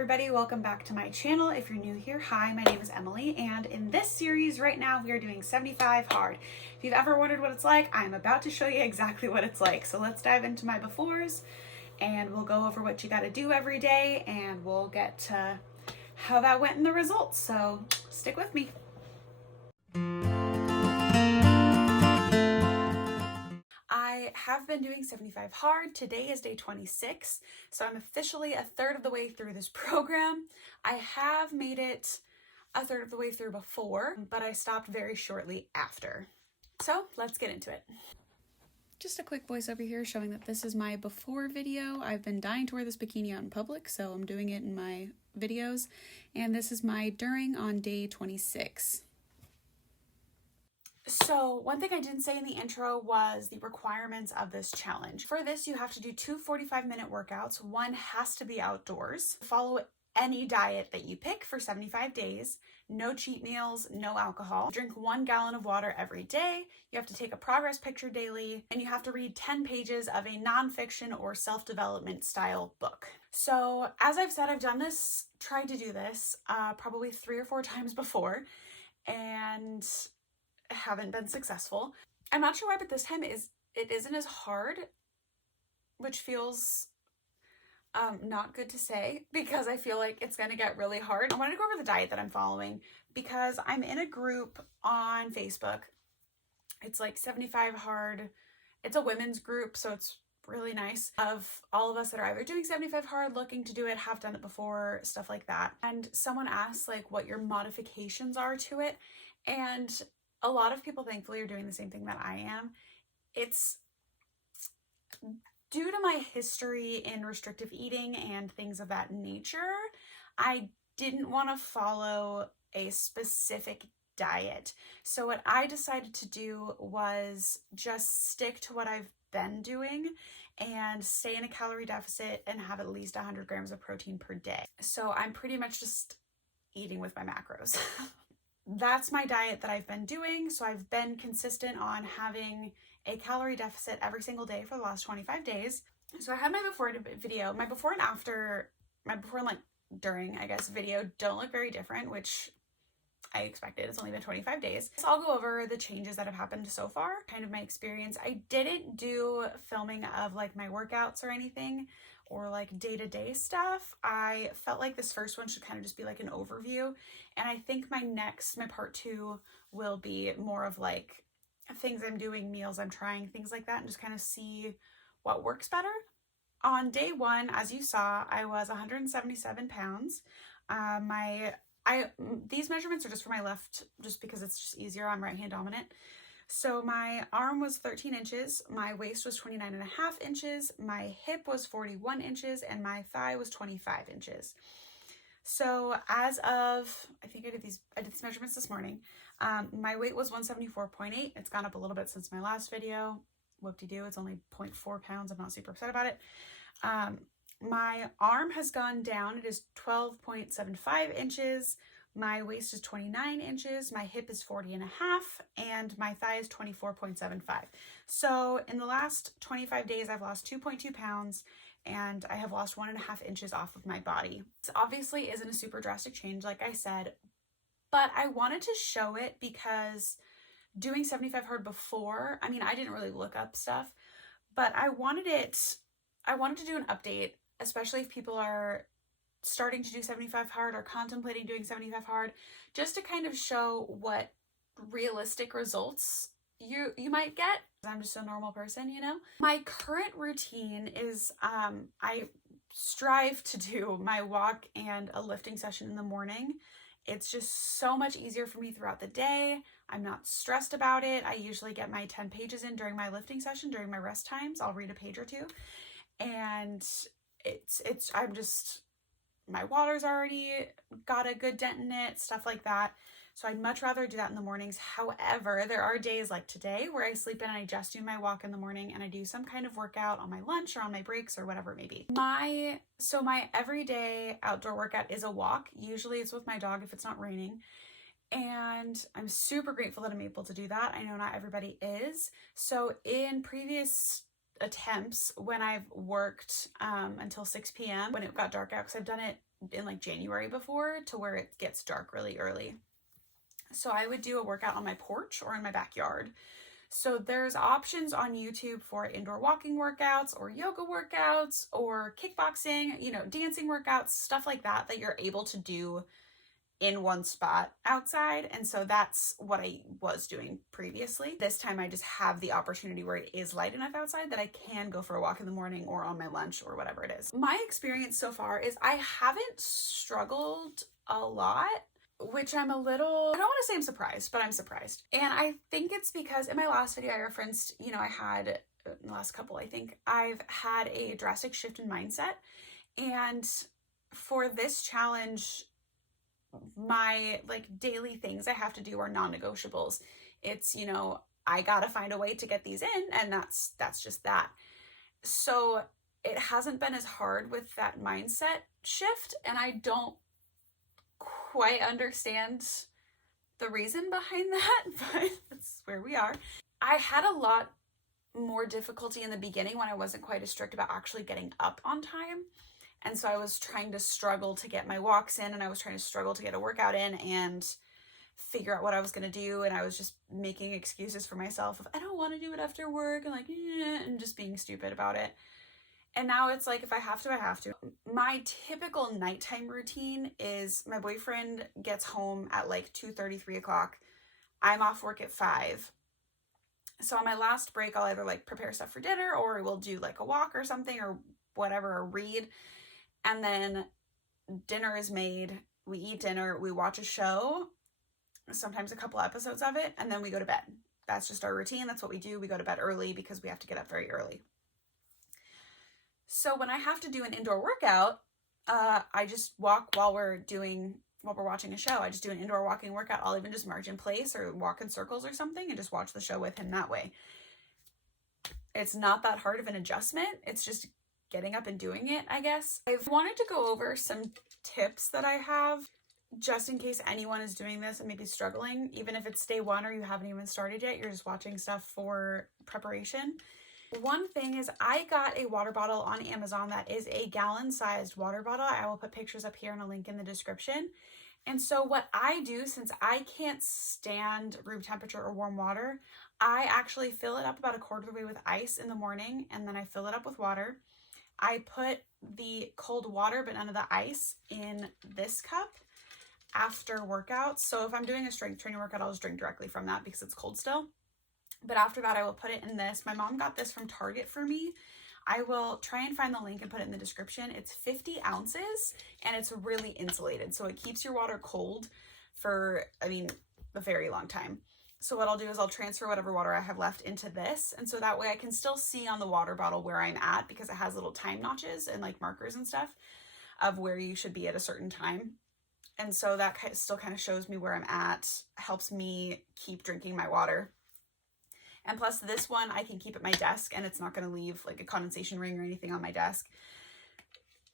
everybody, welcome back to my channel. If you're new here, hi, my name is Emily, and in this series right now we are doing 75 hard. If you've ever wondered what it's like, I'm about to show you exactly what it's like. So let's dive into my befores and we'll go over what you got to do every day and we'll get to how that went in the results. So stick with me. I have been doing 75 hard. Today is day 26, so I'm officially a third of the way through this program. I have made it a third of the way through before, but I stopped very shortly after. So let's get into it. Just a quick voiceover here showing that this is my before video. I've been dying to wear this bikini out in public, so I'm doing it in my videos. And this is my during on day 26. So one thing I didn't say in the intro was the requirements of this challenge. For this, you have to do two 45-minute workouts. One has to be outdoors. Follow any diet that you pick for 75 days. No cheat meals, no alcohol. Drink 1 gallon of water every day. You have to take a progress picture daily, and you have to read 10 pages of a nonfiction or self-development style book. So as I've said, I've done this, tried to do this probably 3 or 4 times before, and haven't been successful. I'm not sure why, but this time it isn't as hard, which feels not good to say because I feel like it's gonna get really hard. I wanted to go over the diet that I'm following because I'm in a group on Facebook. It's like 75 hard. It's a women's group, so it's really nice, of all of us that are either doing 75 hard, looking to do it, have done it before, stuff like that. And someone asked like what your modifications are to it, and a lot of people thankfully are doing the same thing that I am. It's due to my history in restrictive eating and things of that nature. I didn't want to follow a specific diet. So what I decided to do was just stick to what I've been doing and stay in a calorie deficit and have at least 100 grams of protein per day. So I'm pretty much just eating with my macros. That's my diet that I've been doing. So I've been consistent on having a calorie deficit every single day for the last 25 days. So I had my before video, my before and after, my before and like during, I guess, video don't look very different, which I expected. It's only been 25 days. So I'll go over the changes that have happened so far, kind of my experience. I didn't do filming of like my workouts or anything, or like day-to-day stuff. I felt like this first one should kind of just be like an overview. And I think my part 2 will be more of like things I'm doing, meals I'm trying, things like that, and just kind of see what works better. On day 1, as you saw, I was 177 pounds. These measurements are just for my left, just because it's just easier. I'm right-hand dominant. So my arm was 13 inches, my waist was 29.5 inches, my hip was 41 inches, and my thigh was 25 inches. So as of, I think I did these measurements this morning, my weight was 174.8. It's gone up a little bit since my last video. Whoop-de-doo, it's only 0.4 pounds. I'm not super upset about it. My arm has gone down. It is 12.75 inches. My waist is 29 inches, my hip is 40.5, and my thigh is 24.75. So in the last 25 days, I've lost 2.2 pounds and I have lost 1.5 inches off of my body. This obviously isn't a super drastic change, like I said, but I wanted to show it because doing 75 hard before, I mean, I didn't really look up stuff, but I wanted to do an update, especially if people are starting to do 75 hard or contemplating doing 75 hard, just to kind of show what realistic results you might get. I'm just a normal person, you know? My current routine is I strive to do my walk and a lifting session in the morning. It's just so much easier for me throughout the day. I'm not stressed about it. I usually get my 10 pages in during my lifting session. During my rest times, I'll read a page or two. And my water's already got a good dent in it, stuff like that. So I'd much rather do that in the mornings. However, there are days like today where I sleep in and I just do my walk in the morning and I do some kind of workout on my lunch or on my breaks or whatever it may be. My everyday outdoor workout is a walk. Usually it's with my dog if it's not raining. And I'm super grateful that I'm able to do that. I know not everybody is. So in previous attempts when I've worked until 6 p.m. when it got dark out, because I've done it in like January before to where it gets dark really early. So I would do a workout on my porch or in my backyard. So there's options on YouTube for indoor walking workouts or yoga workouts or kickboxing, you know, dancing workouts, stuff like that, that you're able to do in one spot outside. And so that's what I was doing previously. This time I just have the opportunity where it is light enough outside that I can go for a walk in the morning or on my lunch or whatever it is. My experience so far is I haven't struggled a lot, which I'm a little, I don't want to say I'm surprised, but I'm surprised. And I think it's because in my last video I referenced, you know, I had, in the last couple, I think, I've had a drastic shift in mindset. And for this challenge, my like daily things I have to do are non-negotiables. It's, you know, I gotta find a way to get these in, and that's just that. So it hasn't been as hard with that mindset shift, and I don't quite understand the reason behind that, but that's where we are. I had a lot more difficulty in the beginning when I wasn't quite as strict about actually getting up on time. And so I was trying to struggle to get my walks in, and I was trying to struggle to get a workout in and figure out what I was going to do. And I was just making excuses for myself of, I don't want to do it after work, and like, and just being stupid about it. And now it's like, if I have to, I have to. My typical nighttime routine is my boyfriend gets home at like 2:30, 3 o'clock. I'm off work at 5. So on my last break, I'll either like prepare stuff for dinner, or we'll do like a walk or something or whatever, or read. And then dinner is made, we eat dinner, we watch a show, sometimes a couple episodes of it, and then we go to bed. That's just our routine. That's what we do. We go to bed early because we have to get up very early. So when I have to do an indoor workout, I just walk while we're watching a show. I just do an indoor walking workout. I'll even just march in place or walk in circles or something and just watch the show with him that way. It's not that hard of an adjustment. It's just getting up and doing it, I guess. I've wanted to go over some tips that I have just in case anyone is doing this and maybe struggling, even if it's day one or you haven't even started yet, you're just watching stuff for preparation. One thing is I got a water bottle on Amazon that is a gallon-sized water bottle. I will put pictures up here and a link in the description. And so what I do, since I can't stand room temperature or warm water, I actually fill it up about a quarter of the way with ice in the morning, and then I fill it up with water. I put the cold water, but none of the ice, in this cup after workouts. So if I'm doing a strength training workout, I'll just drink directly from that because it's cold still. But after that, I will put it in this. My mom got this from Target for me. I will try and find the link and put it in the description. It's 50 ounces and it's really insulated. So it keeps your water cold for, a very long time. So what I'll do is I'll transfer whatever water I have left into this. And so that way I can still see on the water bottle where I'm at, because it has little time notches and like markers and stuff of where you should be at a certain time. And so that still kind of shows me where I'm at, helps me keep drinking my water. And plus this one I can keep at my desk and it's not going to leave like a condensation ring or anything on my desk.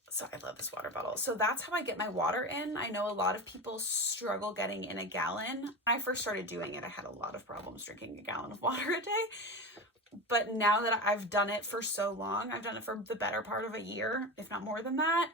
So I love this water bottle. So that's how I get my water in. I know a lot of people struggle getting in a gallon. When I first started doing it, I had a lot of problems drinking a gallon of water a day. But now that I've done it for so long, I've done it for the better part of a year, if not more than that,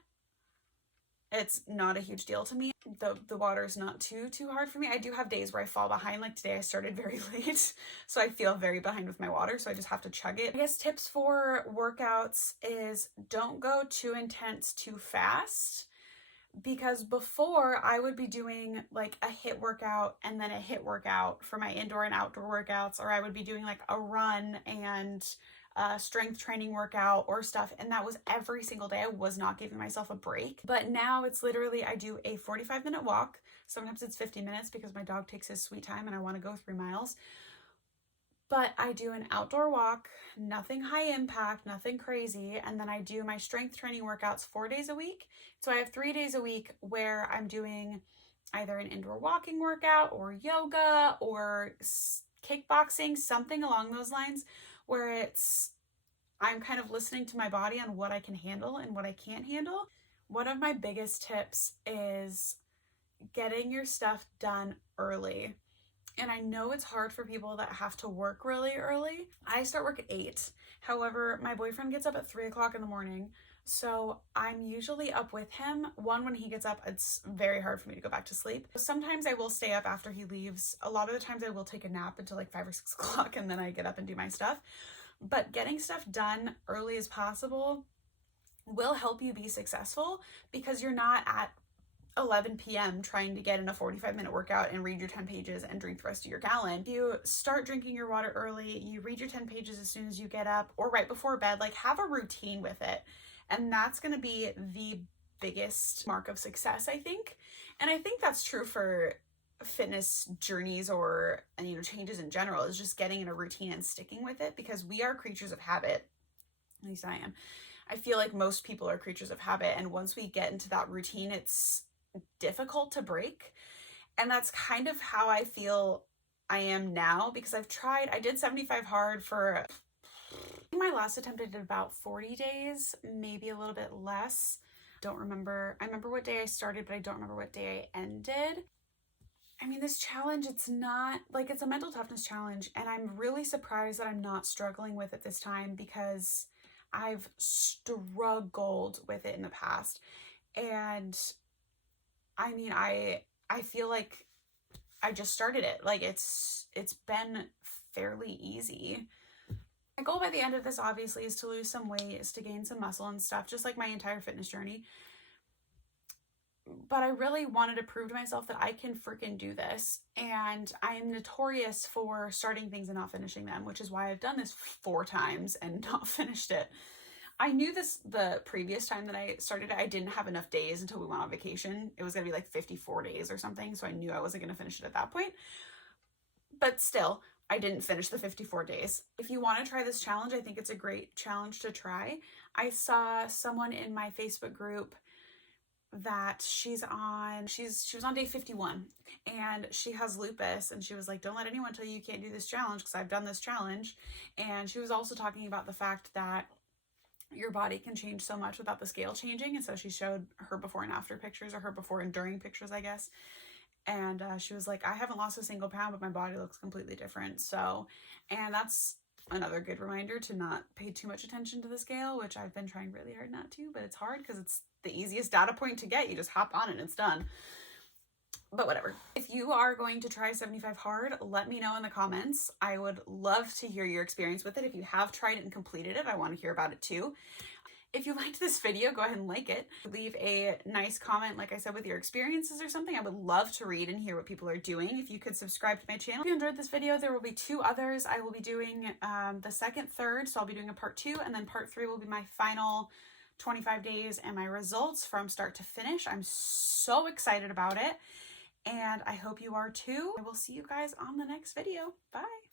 it's not a huge deal to me. The water is not too hard for me. I do have days where I fall behind. Like today I started very late, so I feel very behind with my water, so I just have to chug it. I guess tips for workouts is don't go too intense too fast, because before I would be doing like a HIIT workout and then a HIIT workout for my indoor and outdoor workouts, or I would be doing like a run and strength training workout or stuff, and that was every single day. I was not giving myself a break. But now it's literally, I do a 45-minute walk. Sometimes it's 50 minutes because my dog takes his sweet time and I want to go 3 miles. But I do an outdoor walk, nothing high impact, nothing crazy, and then I do my strength training workouts 4 days a week. So I have 3 days a week where I'm doing either an indoor walking workout or yoga or kickboxing, something along those lines, where I'm kind of listening to my body on what I can handle and what I can't handle. One of my biggest tips is getting your stuff done early. And I know it's hard for people that have to work really early. I start work at 8, However, my boyfriend gets up at 3 o'clock in the morning, so I'm usually up with him. One, when he gets up, it's very hard for me to go back to sleep. Sometimes I will stay up after he leaves. A lot of the times I will take a nap until like 5 or 6 o'clock, and then I get up and do my stuff. But getting stuff done early as possible will help you be successful, because you're not at 11 p.m. trying to get in a 45-minute workout and read your 10 pages and drink the rest of your gallon. You start drinking your water early, you read your 10 pages as soon as you get up or right before bed. Like, have a routine with it. And that's going to be the biggest mark of success, I think. And I think that's true for fitness journeys or, you know, changes in general, is just getting in a routine and sticking with it, because we are creatures of habit. At least I am. I feel like most people are creatures of habit. And once we get into that routine, it's difficult to break. And that's kind of how I feel I am now, because I did 75 hard for my last attempt. I did about 40 days, maybe a little bit less. Don't remember. I remember what day I started, but I don't remember what day I ended. I mean, this challenge, it's not like, it's a mental toughness challenge, and I'm really surprised that I'm not struggling with it this time, because I've struggled with it in the past. And I mean, I feel like I just started it. Like, it's been fairly easy. My goal by the end of this, obviously, is to lose some weight, is to gain some muscle and stuff, just like my entire fitness journey. But I really wanted to prove to myself that I can freaking do this. And I am notorious for starting things and not finishing them, which is why I've done this 4 times and not finished it. I knew this the previous time that I started it. I didn't have enough days until we went on vacation. It was going to be like 54 days or something. So I knew I wasn't going to finish it at that point. But still, I didn't finish the 54 days. If you want to try this challenge, I think it's a great challenge to try. I saw someone in my Facebook group that she was on day 51, and she has lupus, and she was like, don't let anyone tell you can't do this challenge, because I've done this challenge. And she was also talking about the fact that your body can change so much without the scale changing. And so she showed her before and after pictures, or her before and during pictures, I guess. And she was like, I haven't lost a single pound, but my body looks completely different. So, and that's another good reminder to not pay too much attention to the scale, which I've been trying really hard not to, but it's hard because it's the easiest data point to get. You just hop on it and it's done. But whatever. If you are going to try 75 hard, let me know in the comments. I would love to hear your experience with it. If you have tried it and completed it, I want to hear about it too. If you liked this video, go ahead and like it. Leave a nice comment, like I said, with your experiences or something. I would love to read and hear what people are doing. If you could subscribe to my channel. If you enjoyed this video, there will be 2 others. I will be doing the second, third, so I'll be doing a part 2, and then part 3 will be my final 25 days and my results from start to finish. I'm so excited about it, and I hope you are too. I will see you guys on the next video. Bye.